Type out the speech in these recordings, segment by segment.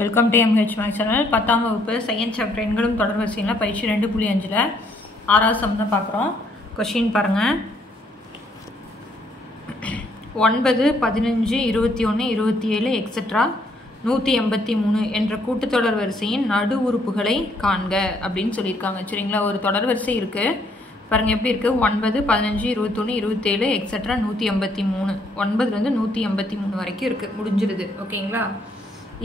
Welcome to MH Max channel. 10ஆம் வகுப்பு second chapter எண்களும் தொடர்வரிசையில் பயிற்சி 2.5ல் 6வது சம் தான் பார்க்குறோம். கொஸ்டின் பாருங்கள். 9, 15, 21, 27 எக்ஸெட்ரா 183 என்ற கூட்டுத்தொடர் வரிசையின் நடு உறுப்புகளை காண்க அப்படின்னு சொல்லியிருக்காங்க. சரிங்களா, ஒரு தொடர் வரிசை இருக்குது பாருங்கள். எப்படி இருக்குது? 9, 15, 21, 27 எக்ஸெட்ரா 183. 9 183 வரைக்கும் இருக்குது, முடிஞ்சிருது. ஓகேங்களா,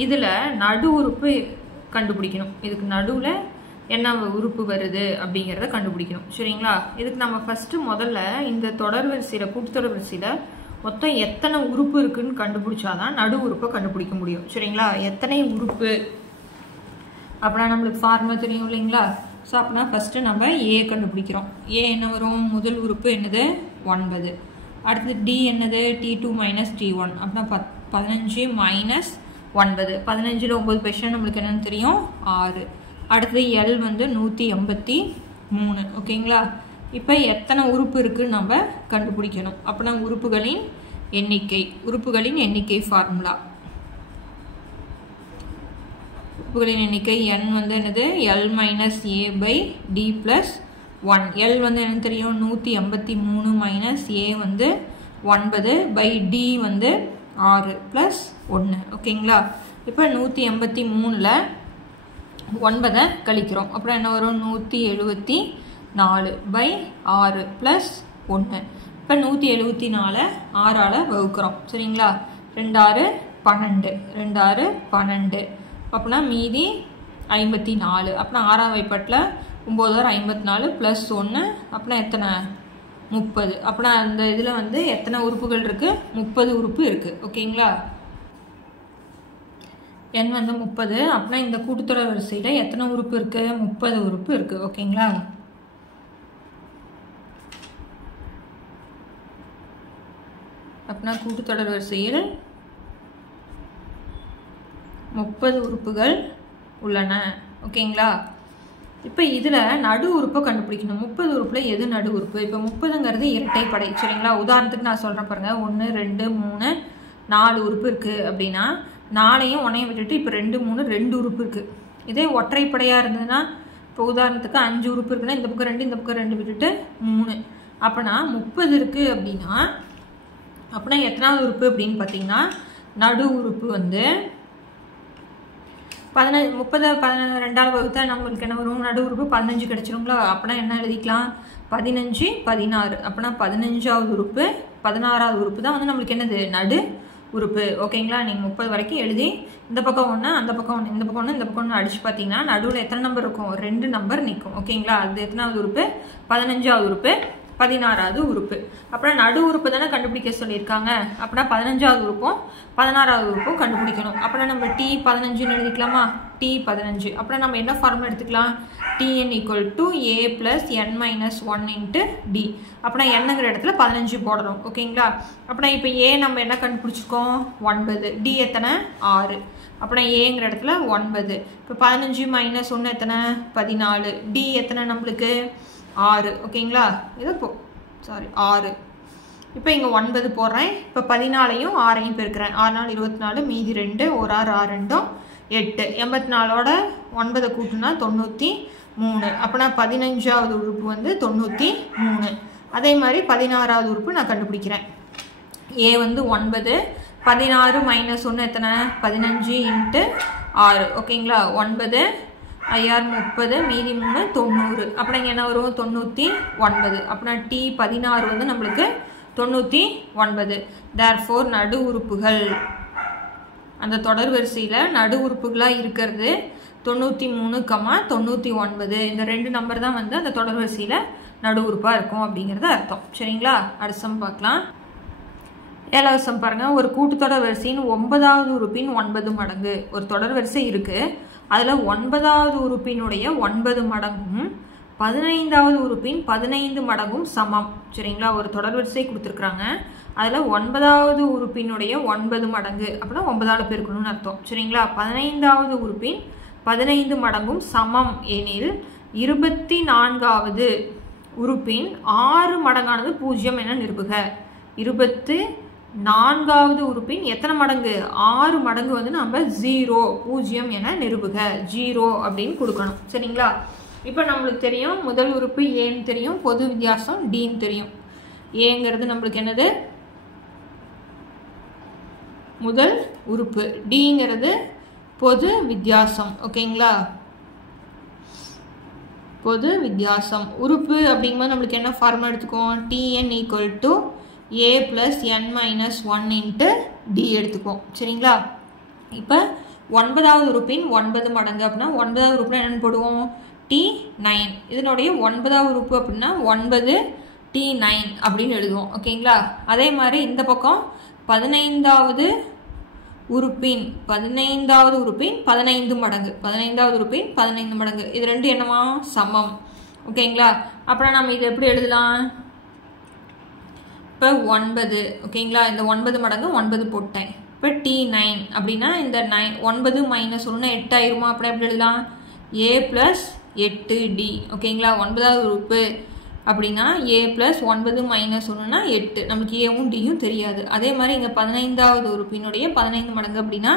இதில் நடு உறுப்பு கண்டுபிடிக்கணும். இதுக்கு நடுவில் என்ன உறுப்பு வருது அப்படிங்கிறத கண்டுபிடிக்கணும். சரிங்களா, இதுக்கு நம்ம ஃபஸ்ட்டு முதல்ல இந்த தொடர் வரிசையில் கூட்டுத்தொடர் வரிசையில் மொத்தம் எத்தனை உறுப்பு இருக்குன்னு கண்டுபிடிச்சாதான் நடு உறுப்பை கண்டுபிடிக்க முடியும். சரிங்களா, எத்தனை உறுப்பு அப்படின்னா நம்மளுக்கு ஃபார்முலா தெரியும் இல்லைங்களா. ஸோ அப்படின்னா ஃபஸ்ட்டு நம்ம ஏ கண்டுபிடிக்கிறோம். ஏ என்ன வரும்? முதல் உறுப்பு என்னது? 9. அடுத்தது டி என்னது? T2 - T1 அப்படின்னா 15 - 9. 15ல் 9 பெர்சன்ட் நம்மளுக்கு என்னன்னு தெரியும்? 6. அடுத்தது எல் 183. ஓகேங்களா, இப்போ எத்தனை உறுப்பு இருக்குன்னு நம்ம கண்டுபிடிக்கணும். அப்படின்னா உறுப்புகளின் எண்ணிக்கை ஃபார்முலா. உறுப்புகளின் எண்ணிக்கை n என்னது? L - A/D + 1. L என்னன்னு தெரியும்? 183 - A 9/D 6 + 1. ஓகேங்களா, இப்போ 183ல் 9 கழிக்கிறோம். அப்புறம் என்ன வரும்? 174/6 + 1. இப்போ 174 6ஆல் வகுக்கிறோம். சரிங்களா, 2 6 12, 2 6 12. அப்படின்னா மீதி 54. அப்படின்னா 6ஆம் வைப்பாட்டில் 9 6 54 + 1 அப்படின்னா எத்தனை? 30. அப்படின்னா அந்த இதில் எத்தனை உறுப்புகள் இருக்குது? 30 உறுப்பு இருக்குது. ஓகேங்களா, n 30. அப்படின்னா இந்த கூட்டுத்தொடர் வரிசையில் எத்தனை உறுப்பு இருக்குது? 30 உறுப்பு இருக்குது. ஓகேங்களா, அப்படின்னா கூட்டுத்தொடர் வரிசையில் 30 உறுப்புகள் உள்ளன. ஓகேங்களா, இப்போ இதில் நடு உறுப்பை கண்டுபிடிக்கணும். 30 உறுப்பில் எது நடு உறுப்பு? இப்போ 30ங்கிறது இரட்டைப்படை. சரிங்களா, உதாரணத்துக்கு நான் சொல்கிறேன் பாருங்கள். 1 2 3 4 உறுப்பு இருக்குது அப்படின்னா 4ஐயும் 1ஐயும் விட்டுட்டு இப்போ 2 3 2 உறுப்பு இருக்குது. இதே ஒற்றைப்படையாக இருந்ததுன்னா இப்போ உதாரணத்துக்கு 5 உறுப்பு இருக்குன்னா இந்த பக்கம் 2 இந்த பக்கம் 2 விட்டுட்டு 3. அப்போனா 30 இருக்குது அப்படின்னா அப்படின்னா எத்தனாவது உறுப்பு அப்படின்னு பார்த்தீங்கன்னா நடு உறுப்பு 15. 30 12ஆல் வகுத்தா நம்மளுக்கு என்ன வரும்? நடு உறுப்பு 15 கிடைச்சிருங்களா. அப்படின்னா என்ன எழுதிக்கலாம்? 15 16. அப்படின்னா 15ஆவது உறுப்பு 16ஆவது உறுப்பு தான் நம்மளுக்கு என்னது? நடு உறுப்பு. ஓகேங்களா, நீங்கள் 30 வரைக்கும் எழுதி இந்த பக்கம் 1 அந்த பக்கம் 1 இந்த பக்கம் 1 இந்த பக்கம் 1 அடிச்சு பார்த்தீங்கன்னா நடுவில் எத்தனை நம்பர் இருக்கும்? 2 நம்பர் நிற்கும். ஓகேங்களா, அது எத்தனாவது உறுப்பு? 15ஆவது உறுப்பு 16ஆவது உறுப்பு. அப்புறம் நடு உறுப்பு தானே கண்டுபிடிக்க சொல்லியிருக்காங்க. அப்படின்னா 15ஆவது உறுப்பும் 16ஆவது உறுப்பும் கண்டுபிடிக்கணும். அப்படின்னா நம்ம T15 எழுதிக்கலாமா? T15. அப்புறம் நம்ம என்ன ஃபார்முலா எடுத்துக்கலாம்? Tn = A + n - 1 × D. அப்படின்னா என்னங்கிற இடத்துல 15 போடணும். ஓகேங்களா, அப்படின்னா இப்போ A நம்ம என்ன கண்டுபிடிச்சிருக்கோம்? 9. D எத்தனை? 6. அப்படின்னா ஏங்கிற இடத்துல 9. இப்போ 15 - 1 எத்தனை? 14. D எத்தனை நம்மளுக்கு? 6. ஓகேங்களா, இது 6. இப்போ இங்கே 9 போடுறேன். இப்போ 14ஐயும் 6ஐயும் பெருக்கிறேன். 6 4 24 மீதி 2 1 6 6 2 8. 84ஓட 9 கூட்டுனா 93. அப்படின்னா 15ஆவது உறுப்பு 93. அதே மாதிரி 16ஆவது உறுப்பு நான் கண்டுபிடிக்கிறேன். A 9. 16 - 1 எத்தனை? 15 × 6. ஓகேங்களா, 9 IR 30 மீதி 3 90. அப்படின்னா இங்கே என்ன வரும்? 99. அப்படின்னா T16 நம்மளுக்கு 99. தேர்ஃபோர் நடு உறுப்புகள் அந்த தொடர் வரிசையில் நடு உறுப்புகளாக இருக்கிறது 93, 99. இந்த 2 நம்பர் தான் அந்த தொடர் வரிசையில் நடு உறுப்பாக இருக்கும் அப்படிங்கிறது அர்த்தம். சரிங்களா, அடுத்த சம் பார்க்கலாம். 7வது சம் பாருங்கள். ஒரு கூட்டுத்தொடர் வரிசையின் 9வது உறுப்பின் 9 மடங்கு. ஒரு தொடர் வரிசை இருக்குது, அதில் 9வது உறுப்பினுடைய 9 மடங்கும் 15வது உறுப்பின் 15 மடங்கும் சமம். சரிங்களா, ஒரு தொடர் வரிசை கொடுத்துருக்குறாங்க. அதில் 9வது உறுப்பினுடைய 9 மடங்கு அப்படின்னா 9ஆல் பெருக்கணும்னு அர்த்தம். சரிங்களா, 15வது உறுப்பின் 15 மடங்கும் சமம் எனில் 24வது உறுப்பின் 6 மடங்கானது 0 என நிரூபுக. 24 நான்காவது உறுப்பின் எத்தனை மடங்கு 6 மடங்கு வந்து நம்ம 0 என நிரூபுக 0 அப்படின்னு கொடுக்கணும் சரிங்களா இப்போ நம்மளுக்கு தெரியும் முதல் உறுப்பு ஏன்னு தெரியும் பொது வித்தியாசம் டின்னு தெரியும் ஏங்கிறது நம்மளுக்கு என்னது முதல் உறுப்பு டிங்கிறது பொது வித்தியாசம் ஓகேங்களா பொது வித்தியாசம் உறுப்பு அப்படிங்கும்போது நம்மளுக்கு என்ன ஃபார்முலா எடுத்துக்குவோம் tn = a + n - 1 × d எடுத்துக்குவோம் சரிங்களா இப்போ 9வது உறுப்பின் 9 மடங்கு அப்படின்னா 9வது உறுப்புல என்னன்னு போடுவோம் t9 இதனுடைய 9வது உறுப்பு அப்படின்னா 9 t9 அப்படின்னு எழுதுவோம் ஓகேங்களா அதே மாதிரி இந்த பக்கம் 15வது உறுப்பின் 15 மடங்கு 15வது உறுப்பின் 15 மடங்கு இது ரெண்டு என்னவா சமம் ஓகேங்களா அப்புறம் நம்ம இதை எப்படி எழுதலாம் இப்போ 9 ஓகேங்களா இந்த 9 மடங்கு 9 போட்டேன் இப்போ t9 அப்படின்னா இந்த 9 - 1 8 ஆயிருமா அப்புறம் எப்படி எழுதலாம் a + 8d ஓகேங்களா 9வது உறுப்பு அப்படின்னா a + 9 - 1னா 8 நமக்கு ஏவும் டியும் தெரியாது அதே மாதிரி இங்கே 15வது உறுப்பினுடைய 15 மடங்கு அப்படின்னா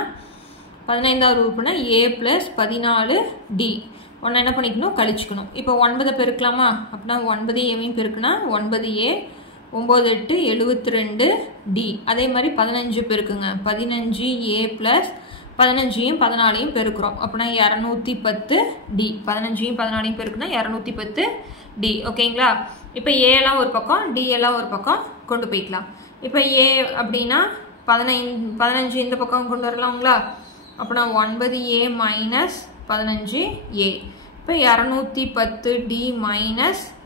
15வது உறுப்புனா a + 14d ஒன்று என்ன பண்ணிக்கணும் கழிச்சுக்கணும் இப்போ 9 பெருக்கலாமா அப்படின்னா 9 ஏவையும் பெருக்குனா 9a 9 8 72d அதே மாதிரி 15 பெருக்குங்க 15a + 15ஐயும் 14ஐயும் பெருக்குறோம் அப்படின்னா 210d 15ஐயும் 14ஐயும் பெருக்குனா 210d ஓகேங்களா இப்போ a எல்லாம் ஒரு பக்கம் d எல்லாம் ஒரு பக்கம் கொண்டு போய்க்கலாம் இப்போ a அப்படின்னா 15 இந்த பக்கம் கொண்டு வரலாங்களா அப்படின்னா 9a - 15a இப்போ 210d -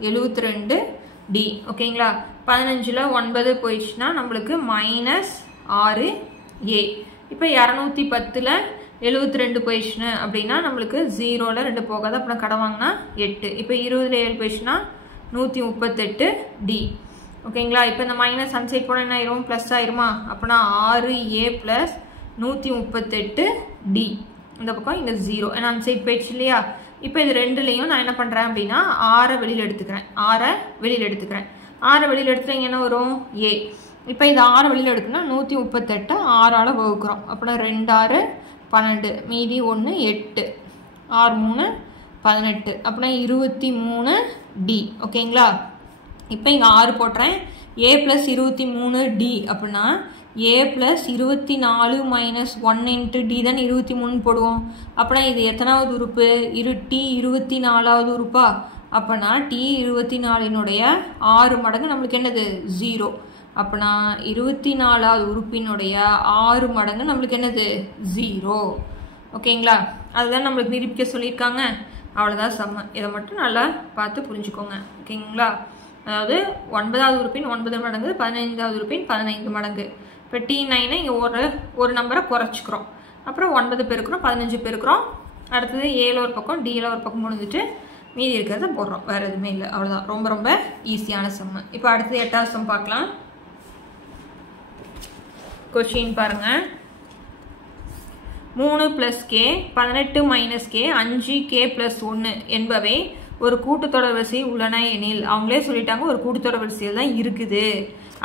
72d ஓகேங்களா 15ல் 9 போயிடுச்சுன்னா நம்மளுக்கு -6a இப்போ 210ல் 72 போயிடுச்சுன்னு அப்படின்னா நம்மளுக்கு 0ல் 2 போகாது அப்புறம் கடை வாங்கினா 8 இப்போ 20ல் 7 போயிடுச்சுன்னா 138d ஓகேங்களா இப்போ இந்த மைனஸ் அன்சைட் போனால் என்ன ஆயிரும் ப்ளஸ் ஆயிருமா அப்படின்னா 6a + 138d இந்த பக்கம் இங்கே 0 ஏன்னா அன்சைட் போயிடுச்சு இல்லையா இப்போ இது ரெண்டுலேயும் நான் என்ன பண்ணுறேன் அப்படின்னா 6 வெளியில் எடுத்துக்கிறேன் 6 வெளியில் எடுத்துட்டா என்ன வரும் a இப்போ இந்த 6 வெளியில் எடுக்கணும்னா 138 6ஆல் வகுக்கிறோம் அப்படின்னா 2 6 12 மீதி 1 8 6 3 18 அப்படின்னா 23d ஓகேங்களா இப்போ இங்கே 6 போட்டுறேன் a + 23d அப்படின்னா a + 24 - 1 × d தான் 23 போடுவோம் அப்படின்னா இது எத்தனாவது உறுப்பு t 24வது உறுப்பா அப்போனா t 24னுடைய 6 மடங்கு நம்மளுக்கு என்னது 0 அப்போனா 24வது உறுப்பினுடைய 6 மடங்கு நம்மளுக்கு என்னது 0 ஓகேங்களா அதுதான் நம்மளுக்கு நிரூபிக்க சொல்லியிருக்காங்க அவ்வளோதான் சம்ம இதை மட்டும் நல்லா பார்த்து புரிஞ்சுக்கோங்க ஓகேங்களா அதாவது 9வது உறுப்பின் 9 மடங்கு 15வது உறுப்பின் 15 மடங்கு இப்போ t9 இங்கே ஒரு நம்பரை குறைச்சிக்கிறோம் அப்புறம் 9 பெருக்கிறோம் 15 பெருக்கிறோம் அடுத்தது ஏல ஒரு பக்கம் டியில் ஒரு பக்கம் முடிஞ்சிட்டு மீதி இருக்கிறத போடுறோம் வேறு எதுவுமே இல்லை அவ்வளோதான் ரொம்ப ரொம்ப ஈஸியான சம்மு இப்போ அடுத்தது 8வது சம் பார்க்கலாம் கொஸ்டின் பாருங்க 3 + k 18 - k 5k + 1 என்பவை ஒரு கூட்டுத்தொடர் வரிசை உள்ளன எனில் அவங்களே சொல்லிட்டாங்க ஒரு கூட்டுத்தொடர் வரிசையில் தான் இருக்குது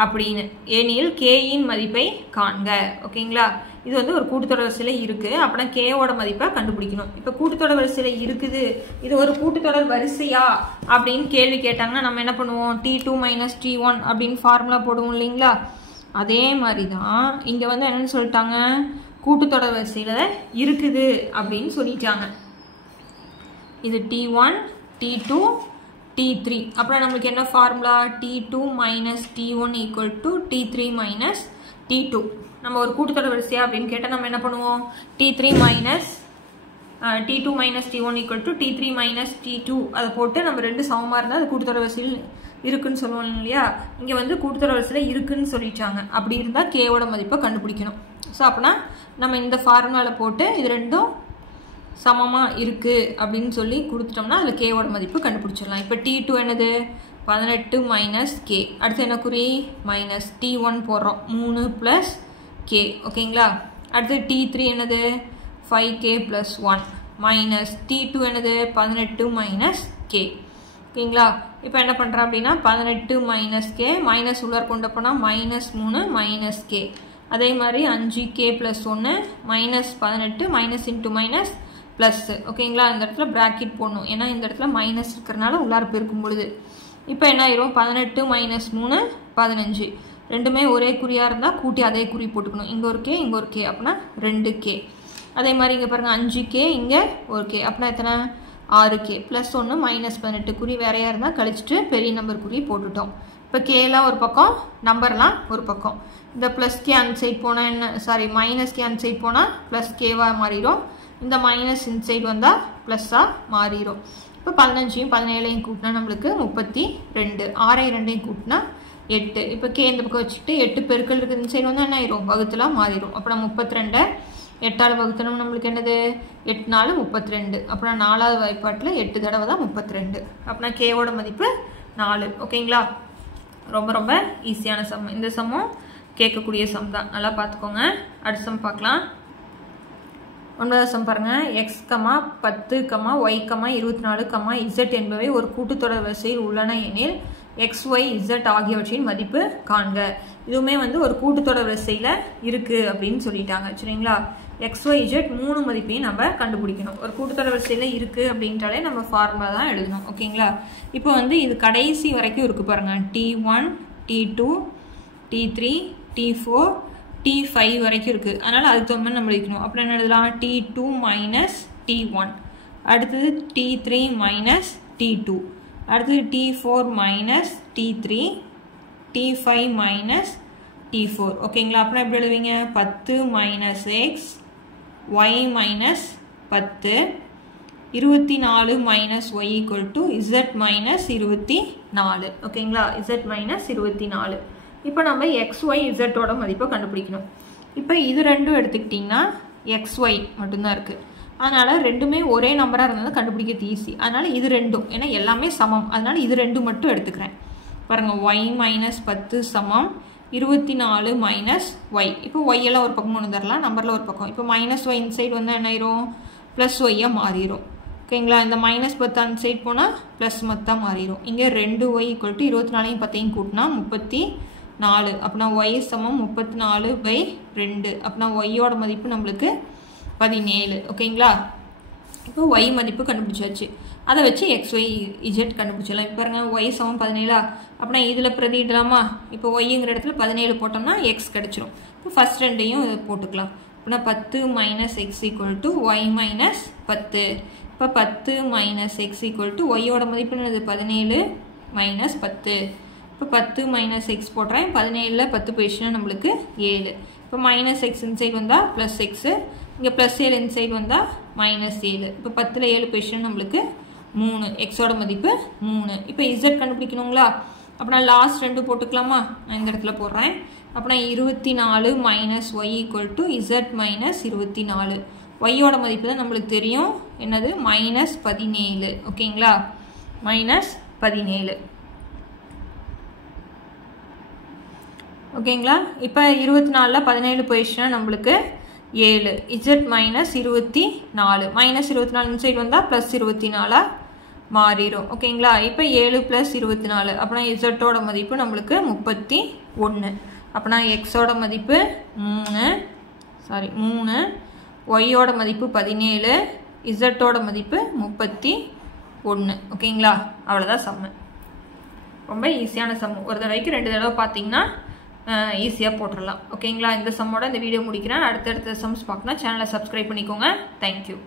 அப்படின்னு எனில் k-இன் மதிப்பை காண்க ஓகேங்களா இது வந்து ஒரு கூட்டுத்தொடர் வரிசையில் இருக்குது அப்படின்னா k-ஓட மதிப்பை கண்டுபிடிக்கணும் இப்போ கூட்டுத்தொடர் வரிசையில் இருக்குது இது ஒரு கூட்டுத்தொடர் வரிசையா அப்படின்னு கேள்வி கேட்டாங்கன்னா நம்ம என்ன பண்ணுவோம் t2 - t1 அப்படின்னு ஃபார்முலா போடுவோம் இல்லைங்களா அதே மாதிரி தான் இங்கே வந்து என்னென்னு சொல்லிட்டாங்க கூட்டுத்தொடர் வரிசையில் இருக்குது அப்படின்னு சொல்லிட்டாங்க இது t1 t2 t3 அப்புறம் நம்மளுக்கு என்ன formula t2 - t1 = t3 - t2 நம்ம ஒரு கூட்டுத்தொடர் வரிசையா அப்படின்னு கேட்டால் நம்ம என்ன பண்ணுவோம் t2 - t1 = t3 - t2 அதை போட்டு நம்ம ரெண்டு சமமாக இருந்தால் அது கூட்டுத்தொடர் வரிசையில் இருக்குன்னு சொல்லுவோம் இல்லையா இங்கே வந்து கூட்டுத்தொடர் வரிசையில் இருக்குன்னு சொல்லிட்டாங்க அப்படி இருந்தால் k-ஓட மதிப்பை கண்டுபிடிக்கணும் ஸோ அப்படின்னா நம்ம இந்த ஃபார்முலாவில் போட்டு இது ரெண்டும் சமமாக இருக்குது அப்படின்னு சொல்லி கொடுத்துட்டோம்னா அதில் k-ஓட மதிப்பு கண்டுபிடிச்சிடலாம் இப்போ t2 என்னது 18 - k அடுத்து என்ன குறி மைனஸ் t1 போடுறோம் 3 + k ஓகேங்களா அடுத்து t3 என்னது 5k + 1 மைனஸ் t2 என்னது 18 - k ஓகேங்களா? இப்போ என்ன பண்ணுறேன் அப்படின்னா 18 மைனஸ் கே மைனஸ் உள்ளார் கொண்டு போனால் -3 மைனஸ் கே. அதே மாதிரி 5k + 1 -18 minus into minus plus. ஓகேங்களா? இந்த இடத்துல ப்ராக்கெட் போடணும், ஏன்னா இந்த இடத்துல மைனஸ் இருக்கிறனால உள்ளார பெருக்கும் பொழுது. இப்போ என்ன ஆயிரும்? 18 - 3 15. ரெண்டுமே ஒரே குறியாக இருந்தால் கூட்டி அதே குறி போட்டுக்கணும். இங்கே ஒரு கே இங்கே ஒரு கே, அப்படின்னா 2k. அதே மாதிரி இங்கே பாருங்கள் 5k இங்கே ஒரு கே, அப்படின்னா எத்தனை? 6k + 1 -18. குறி வேறையாக இருந்தால் கழிச்சிட்டு பெரிய நம்பர் குறி போட்டுட்டோம். இப்போ கேலாம் ஒரு பக்கம், நம்பர்லாம் ஒரு பக்கம். இந்த ப்ளஸ் கே அந்த சைட் போனால் என்ன, சாரி மைனஸ் கே அந்த சைட் போனால் ப்ளஸ் கேவாக மாறிடும். இந்த மைனஸ் இந்த சைடு வந்தால் ப்ளஸ்ஸாக மாறிடும். இப்போ 15யும் 17யும் கூட்டினா நம்மளுக்கு 32. 6 2யும் கூட்டினா 8. இப்போ கே இந்த பக்கம் வச்சுட்டு 8 பெருக்கல் இருக்குது இந்த சைடு வந்து என்ன ஆயிரும்? வகுத்துலாம் மாறிடும். அப்புறம் 32 8ஆல் வகுத்தணும் நம்மளுக்கு என்னது? 8 4 32. அப்புறம் 4வது வாய்ப்பாட்டில் 8 தடவை தான் 32. அப்படின்னா கேவோட மதிப்பு 4. ஓகேங்களா? ரொம்ப ரொம்ப ஈஸியான சம். இந்த சம்மும் கேட்கக்கூடிய சம் தான், நல்லா பார்த்துக்கோங்க. அடுத்த சம் பார்க்கலாம். 9வது சம் பாருங்க. x, 10, y, 24, z என்பவை ஒரு கூட்டுத்தொடர் வரிசையில் உள்ளன எனில் x, y, z ஆகியவற்றின் மதிப்பு காண்க. இதுவுமே வந்து ஒரு கூட்டுத்தொடர் வரிசையில் இருக்குது அப்படின்னு சொல்லிட்டாங்க. சரிங்களா? x, y, z 3 மதிப்பையும் நம்ம கண்டுபிடிக்கணும். ஒரு கூட்டுத்தொடர் வரிசையில் இருக்குது அப்படின்றாலே நம்ம ஃபார்முலா தான் எழுதணும். ஓகேங்களா? இப்போ வந்து இது கடைசி வரைக்கும் இருக்குது பாருங்கள். t1 t2 t3 t4 t5 வரைக்கும் இருக்குது. அதனால் அதுக்கு தகுந்த மாதிரி நம்ம எழுதிக்கணும். அப்புறம் என்ன எழுதலாம்? t2 - t1, அடுத்தது t3 - t2, அடுத்தது t4 - t3, t5 - t4. ஓகேங்களா? அப்புறம் எப்படி எழுதுவீங்க? 10 - x, y - 10, 24 - y = z - 24. ஓகேங்களா? z - 24. இப்போ நம்ம x, y, z ஓட மதிப்பை கண்டுபிடிக்கணும். இப்போ இது ரெண்டும் எடுத்துக்கிட்டிங்கன்னா x, y மட்டும்தான் இருக்குது. அதனால் ரெண்டுமே ஒரே நம்பராக இருந்தால் கண்டுபிடிக்கிறது ஈஸி. அதனால் இது ரெண்டும், ஏன்னா எல்லாமே சமம், அதனால் இது ரெண்டும் மட்டும் எடுத்துக்கிறேன். பாருங்கள், y - 10 சமம் 24 - y. இப்போ y எல்லாம் ஒரு பக்கம் கொண்டு தரலாம், நம்பரில் ஒரு பக்கம். இப்போ -y இந்த சைடு வந்தால் என்ன ஆயிரும்? +y மாறிடும். ஓகேங்களா? இந்த -10 அந்த சைடு போனால் ப்ளஸ் மொத்தம் மாறிடும். இங்கே 2y = 24 10 கூட்டினா 34. அப்படின்னா y சமம் 34/2. அப்படின்னா yயோட மதிப்பு நம்மளுக்கு 17. ஓகேங்களா? இப்போ y மதிப்பு கண்டுபிடிச்சாச்சு. அதை வச்சு x, y, z கண்டுபிடிச்சிடலாம். இப்போ பாருங்கள், y சமம் 17. அப்படின்னா இதில் பிரதியிடலாமா? இப்போ yங்கிற இடத்துல 17 போட்டோம்னா x கிடச்சிரும். இப்போ ஃபஸ்ட் ரெண்டையும் போட்டுக்கலாம். அப்படின்னா 10 - x = y - 10. இப்போ 10 - x = yயோட மதிப்பு என்னது? 17 - 10. இப்போ 10 - x போடுறேன். 17ல் 10 போயிடுச்சுன்னா நம்மளுக்கு 7. இப்போ -x இந்த சைடு வந்தால் +x, இங்கே +7 இந்த சைடு வந்தால் -7. இப்போ 10ல் 7 போயிடுச்சுன்னா நம்மளுக்கு 3. எக்ஸோட மதிப்பு 3. இப்போ z கண்டுபிடிக்கணுங்களா? அப்படின்னா லாஸ்ட் ரெண்டு போட்டுக்கலாமா? நான் இந்த இடத்துல போடுறேன். அப்படின்னா 24 - y = z - 24. yயோட மதிப்பு தான் நம்மளுக்கு தெரியும், என்னது? -17. ஓகேங்களா? -17. ஓகேங்களா? இப்போ 24ல் 17 போயிடுச்சுன்னா நம்மளுக்கு 7. z - 24. -24 இந்த சைடு வந்தால் +24 மாறிடும். ஓகேங்களா? இப்போ 7 + 24. அப்படின்னா z-ஓட மதிப்பு நம்மளுக்கு 31. அப்படின்னா x-ஓட மதிப்பு 3, y-ஓட மதிப்பு 17, z-ஓட மதிப்பு 31. ஓகேங்களா? அவ்வளோதான் சம்மு. ரொம்ப ஈஸியான சம்மு. ஒரு தடவைக்கு 2 தடவை பார்த்தீங்கன்னா ஈஸியாக போட்டுடலாம். ஓகேங்களா? இந்த சம்மோட இந்த வீடியோ முடிக்கிறேன். அடுத்தடுத்த சம்ஸ் பார்க்கணும். சேனலை சப்ஸ்கிரைப் பண்ணிக்கோங்க. தேங்க்யூ.